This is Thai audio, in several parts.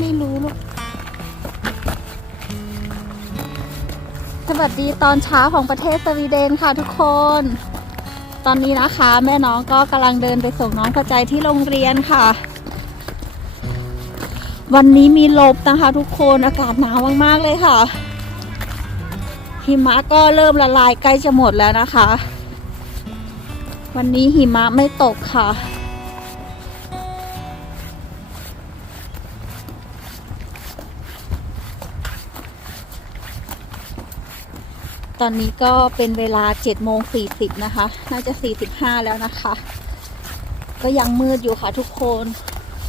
ไม่รู้ลูกสวัสดีตอนเช้าของประเทศสวีเดนค่ะทุกคน ตอนนี้นะคะ แม่น้องก็กำลังเดินไปส่งน้องพอใจที่โรงเรียนค่ะ วันนี้มีลบนะคะ ทุกคนอากาศหนาวมากๆเลยค่ะหิมะก็เริ่มละลายใกล้จะหมดแล้วนะคะ วันนี้หิมะไม่ตกค่ะ ตอนนี้ก็เป็นเวลา7โมง40นะคะ น่าจะ45แล้วนะคะ ก็ยังมืดอยู่ค่ะทุกคน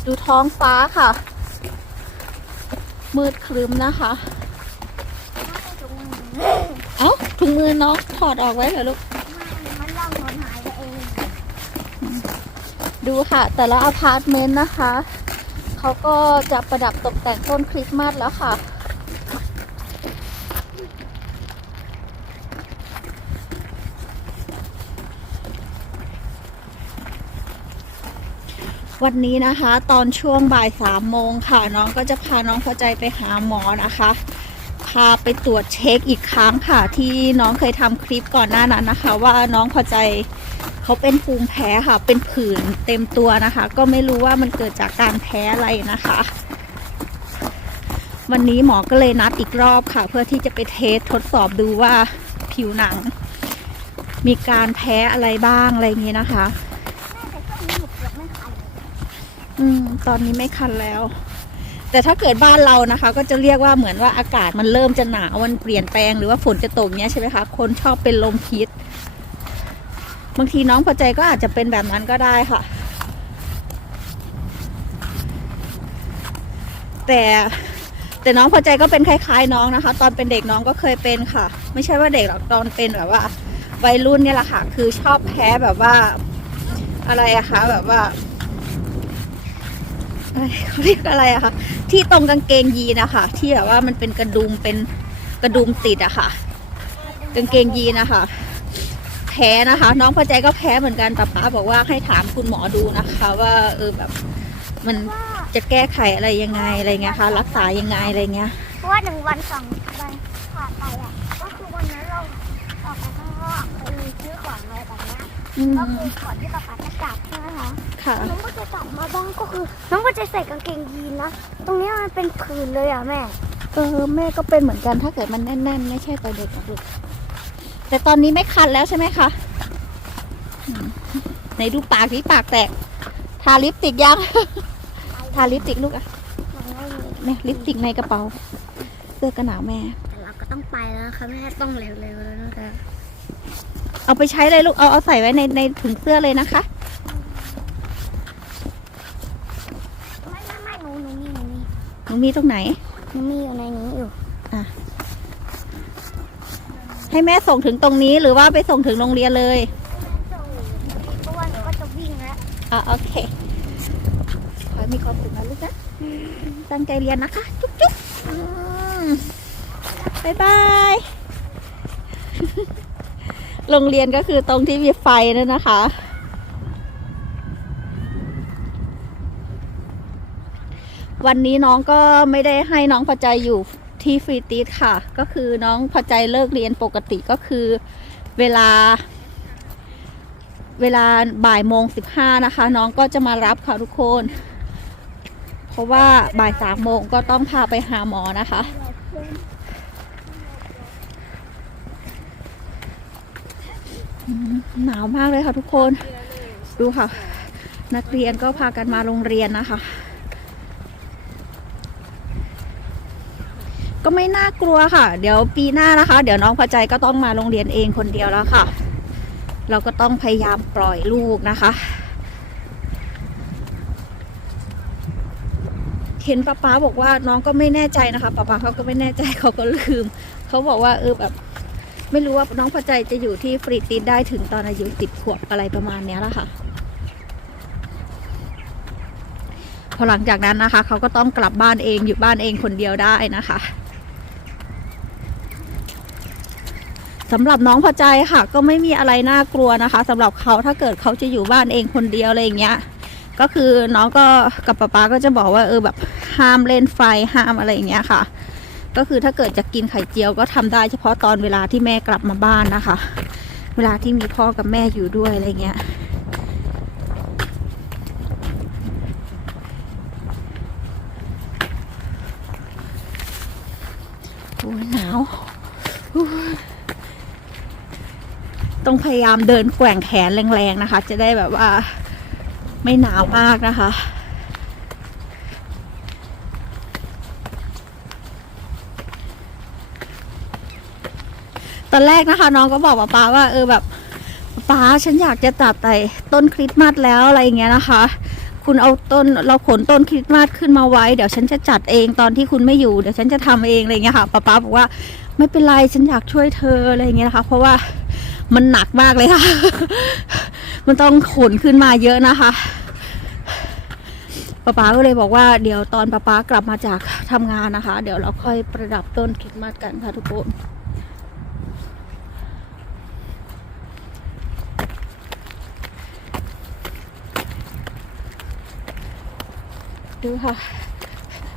ดูท้องฟ้าค่ะ มืดครึ้มนะคะ เอ้าถุงมือน้องถอดออกไว้เหรอลูก มันล่องหนหายไปเอง ดูค่ะ แต่ละอพาร์ตเมนต์นะคะ เขาก็จะประดับตกแต่งต้นคริสต์มาสแล้วค่ะ วันนี้นะคะ ตอนช่วงบ่ายสามโมงค่ะ น้องก็จะพาน้องพอใจไปหาหมอนะคะ พาไปตรวจเช็คอีกครั้งค่ะ ที่น้องเคยทำคลิปก่อนหน้านั้นนะคะ ว่าน้องพอใจเขาเป็นภูมิแพ้ค่ะ เป็นผื่นเต็มตัวนะคะ ก็ไม่รู้ว่ามันเกิดจากการแพ้อะไรนะคะ วันนี้หมอก็เลยนัดอีกรอบค่ะ เพื่อที่จะไปเทสทดสอบดูว่าผิวหนัง มีการแพ้อะไรบ้างอะไรอย่างนี้ยนะคะ แต่ช่วงนี้หนูเกือบไม่คันเลย อืม ตอนนี้ไม่คันแล้ว แต่ถ้าเกิดบ้านเรานะคะ ก็จะเรียกว่าเหมือนว่าอากาศมันเริ่มจะหนาวมันเปลี่ยนแปลงหรือว่าฝนจะตกเนี้ยใช่ไหมคะ คนชอบเป็นลมพิษ บางทีน้องพอใจก็อาจจะเป็นแบบนั้นก็ได้ค่ะ แต่แต่น้องพอใจก็เป็นคล้าย ๆ น้องนะคะ ตอนเป็นเด็กน้องก็เคยเป็นค่ะ ไม่ใช่ว่าเด็กหรอกตอนเป็นแบบว่าวัยรุ่นเนี่ยแหละค่ะ คือชอบแพ้แบบว่า อะไรอะคะแบบว่า เขาเรียกอะไรอะคะที่ตรงกางเกงยีนนะคะที่แบบว่ามันเป็นกระดุมเป็นกระดุมติดอะค่ะกางเกงยีนนะคะแพ้นะคะ น้องพอใจก็แพ้เหมือนกันแต่ป้าบอกว่าให้ถามคุณหมอดูนะคะ ว่าเออแบบมันจะแก้ไขอะไรยังไงอะไรเงี้ยคะรักษายังไงอะไรเงี้ยว่าหนึ่งวันสองวัน ก็คือก่อนที่ป๊าป๊าจะกลับใช่ไหมคะค่ะ น้องก็จะกลับมาบ้างก็คือ น้องก็จะใส่กางเกงยีนนะตรงเนี้ยมันเป็นผื่นเลยอะแม่ เออแม่ก็เป็นเหมือนกันถ้าเกิดมันแน่นๆ ไม่ใช่ตอนเด็กหรอกลูกแต่ตอนนี้ไม่คันแล้วใช่ไหมคะอืมไหนดูปากที่ปากแตก ทาลิปสติกยัง ทาลิปสติกลูกอะมันไม่มีเนี่ยลิปสติกในกระเป๋าเสื้อกันหนาวแม่ แต่เราก็ต้องไปแล้วนะคะแม่ต้องเร็วๆแล้วนะคะ เอาไปใช้เลยลูก เอาเอาใส่ไว้ในในถุงเสื้อเลยนะคะไม่ไม่ไม่หนูหนูมีหนูมีหนูมีตรงไหน หนูมีอยู่ในนี้อยู่ให้แม่ส่งถึงตรงนี้หรือว่าไปส่งถึงโรงเรียนเลยเพราะว่าหนูก็จะวิ่งแล้วอะโอเค ขอให้มีความสุขนะลูกนะ ตั้งใจเรียนนะคะ จุ๊บจุ๊บอืมบ๊ายบาย โรงเรียนก็คือตรงที่มีไฟนั่นนะคะ วันนี้น้องก็ไม่ได้ให้น้องพอใจอยู่ที่ฟรีติสค่ะ ก็คือน้องพอใจเลิกเรียนปกติก็คือเวลา เวลาบ่ายโมงสิบห้านะคะ น้องก็จะมารับค่ะทุกคน เพราะว่าบ่ายสามโมงก็ต้องพาไปหาหมอนะคะ อืม หนาวมากเลยค่ะทุกคน ดูค่ะ นักเรียนก็พากันมาโรงเรียนนะคะ ก็ไม่น่ากลัวค่ะ เดี๋ยวปีหน้านะคะ เดี๋ยวน้องพอใจก็ต้องมาโรงเรียนเองคนเดียวแล้วค่ะ เราก็ต้องพยายามปล่อยลูกนะคะเห็นป้าป๊าบอกว่าน้องก็ไม่แน่ใจนะคะป้าป๊าเขาก็ไม่แน่ใจเขาก็ลืม เขาบอกว่าเออแบบ ไม่รู้ว่าน้องพอใจจะอยู่ที่ฟรีติดได้ถึงตอนอายุสิบขวบอะไรประมาณเนี้ยแหละค่ะ พอหลังจากนั้นนะคะ เขาก็ต้องกลับบ้านเองอยู่บ้านเองคนเดียวได้นะคะสำหรับน้องพอใจค่ะ ก็ไม่มีอะไรน่ากลัวนะคะสำหรับเขาถ้าเกิดเขาจะอยู่บ้านเองคนเดียวอะไรอย่างเงี้ย ก็คือน้องก็กับป๊าป๊าก็จะบอกว่าเออแบบห้ามเล่นไฟห้ามอะไรอย่างเงี้ยค่ะ ก็คือถ้าเกิดจะกินไข่เจียวก็ทำได้เฉพาะตอนเวลาที่แม่กลับมาบ้านนะคะ เวลาที่มีพ่อกับแม่อยู่ด้วยอะไรเงี้ยโอ้ยหนาวต้องพยายามเดินแกว่งแขนแรงๆนะคะ จะได้แบบว่าไม่หนาวมากนะคะ ต อนแรกนะคะ น้องก็บอกป๊าป๊าว่าเออแบบป๊าฉันอยากจะตัดแต่ต้นคริสต์มาสแล้วอะไรอย่างเงี้ยนะคะ คุณเอาต้นเราขนต้นคริสต์มาสขึ้นมาไว้เดี๋ยวฉันจะจัดเองตอนที่คุณไม่อยู่เดี๋ยวฉันจะทำเองอะไรเงี้ยค่ะป๊าป๊าบอกว่าไม่เป็นไรฉันอยากช่วยเธออะไรเงี้ยนะคะ เพราะว่ามันหนักมากเลยค่ะ มันต้องขนขึ้นมาเยอะนะคะป๊าป๊าก็เลยบอกว่าเดี๋ยวตอนป๊าป๊ากลับมาจากทำงานนะคะ เดี๋ยวเราค่อยประดับต้นคริสต์มาสกันค่ะทุกคน ดูค่ะ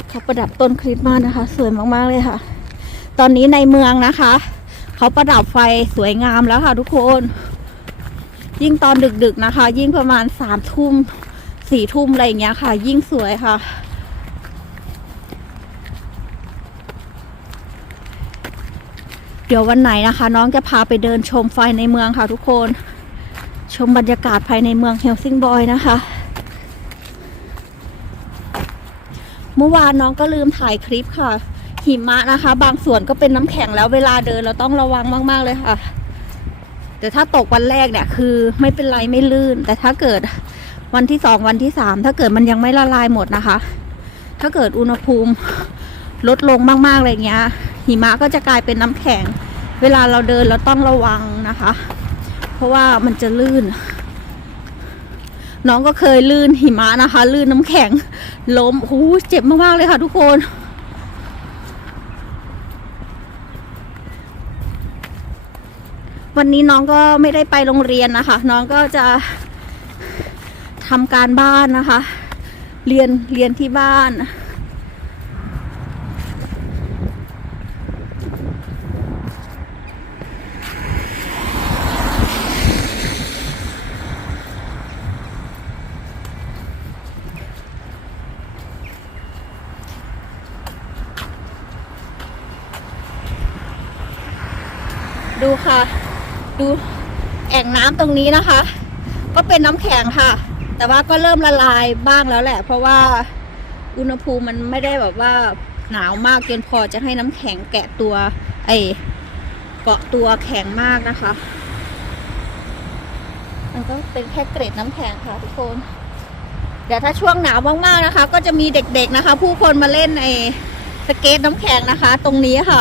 เขาประดับต้นคริสต์มาสนะคะ สวยมากๆเลยค่ะ ตอนนี้ในเมืองนะคะ เขาประดับไฟสวยงามแล้วค่ะ ทุกคน ยิ่งตอนดึกๆนะคะ ยิ่งประมาณสามทุ่มสี่ทุ่มอะไรอย่างเงี้ยค่ะ ยิ่งสวยค่ะเดี๋ยววันไหนนะคะ น้องจะพาไปเดินชมไฟในเมืองค่ะทุกคน ชมบรรยากาศภายในเมืองเฮลซิงบอยนะคะ เมื่อวานน้องก็ลืมถ่ายคลิปค่ะ หิมะนะคะ บางส่วนก็เป็นน้ำแข็งแล้วเวลาเดินเราต้องระวังมาก ๆ เลยค่ะ แต่ถ้าตกวันแรกเนี่ยคือไม่เป็นไรไม่ลื่น แต่ถ้าเกิดวันที่สองวันที่สามถ้าเกิดมันยังไม่ละลายหมดนะคะ ถ้าเกิดอุณหภูมิลดลงมากๆอะไรเงี้ย หิมะก็จะกลายเป็นน้ำแข็ง เวลาเราเดินเราต้องระวังนะคะ เพราะว่ามันจะลื่น น้องก็เคยลื่นหิมะนะคะ ลื่นน้ำแข็ง ล้มโอ้โหเจ็บมากๆเลยค่ะทุกคน วันนี้น้องก็ไม่ได้ไปโรงเรียนนะคะ น้องก็จะทำการบ้านนะคะ เรียนเรียนที่บ้าน ดูค่ะ ดูแอ่งน้ำตรงนี้นะคะ ก็เป็นน้ำแข็งค่ะ แต่ว่าก็เริ่มละลายบ้างแล้วแหละ เพราะว่าอุณหภูมิมันไม่ได้แบบว่าหนาวมากจนพอจะให้น้ำแข็งแกะตัวไอเกาะตัวแข็งมากนะคะ มันก็เป็นแค่เกร็ดน้ำแข็งค่ะทุกคนเดี๋ยวถ้าช่วงหนาวมากๆนะคะ ก็จะมีเด็กๆนะคะ ผู้คนมาเล่นไอสเก็ตน้ำแข็งนะคะ ตรงนี้ค่ะ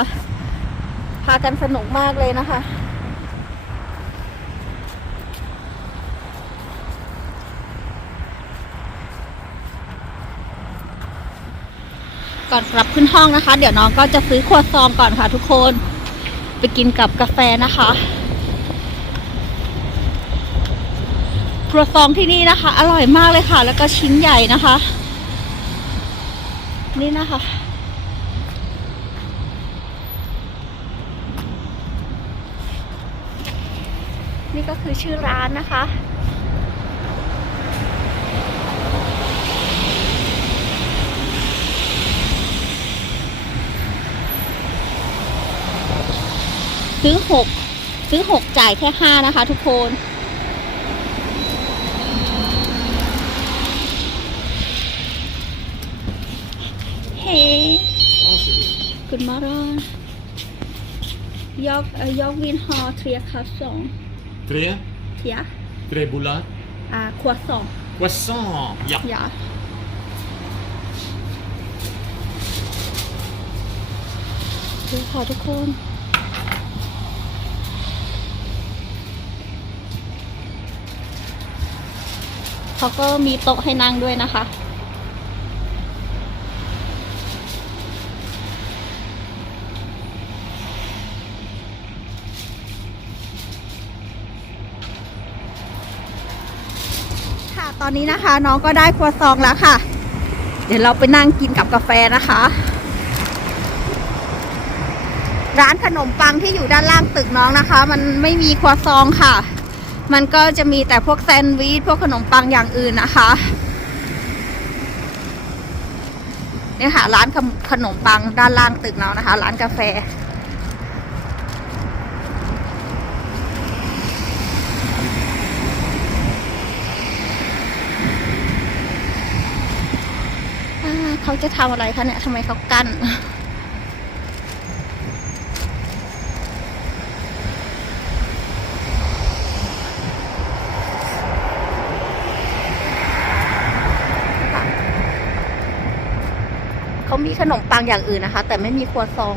พากันสนุกมากเลยนะคะ ก่อนกลับขึ้นห้องนะคะ เดี๋ยวน้องก็จะซื้อขวดซองก่อนค่ะทุกคนไปกินกับกาแฟนะคะครัวซองที่นี่นะคะ อร่อยมากเลยค่ะ แล้วก็ชิ้นใหญ่นะคะ นี่นะคะ นี่ก็คือชื่อร้านนะคะ ซื้อหกซื้อหกจ่ายแค่ห้านะคะทุกคนเฮ้ Good morning ยอกยอกวินฮอเทียคัสสอง Tre, เทีย tre bullar. อ่าครัวสอง Croissant. Ja. อย่าดูค่ะทุกคนเขาก็มีโต๊ะให้นั่งด้วยนะคะ ตอนนี้นะคะน้องก็ได้ครัวซองแล้วค่ะ เดี๋ยวเราไปนั่งกินกับกาแฟนะคะ ร้านขนมปังที่อยู่ด้านล่างตึกน้องนะคะ มันไม่มีครัวซองค่ะ มันก็จะมีแต่พวกแซนด์วิชพวกขนมปังอย่างอื่นนะคะเนี่ยค่ะร้านขนขนมปังด้านล่างตึกน้องนะคะ ร้านกาแฟ เขาจะทำอะไรคะเนี่ยทำไมเขากั้นเขามีขนมปังอย่างอื่นนะคะ แต่ไม่มีครัวซอง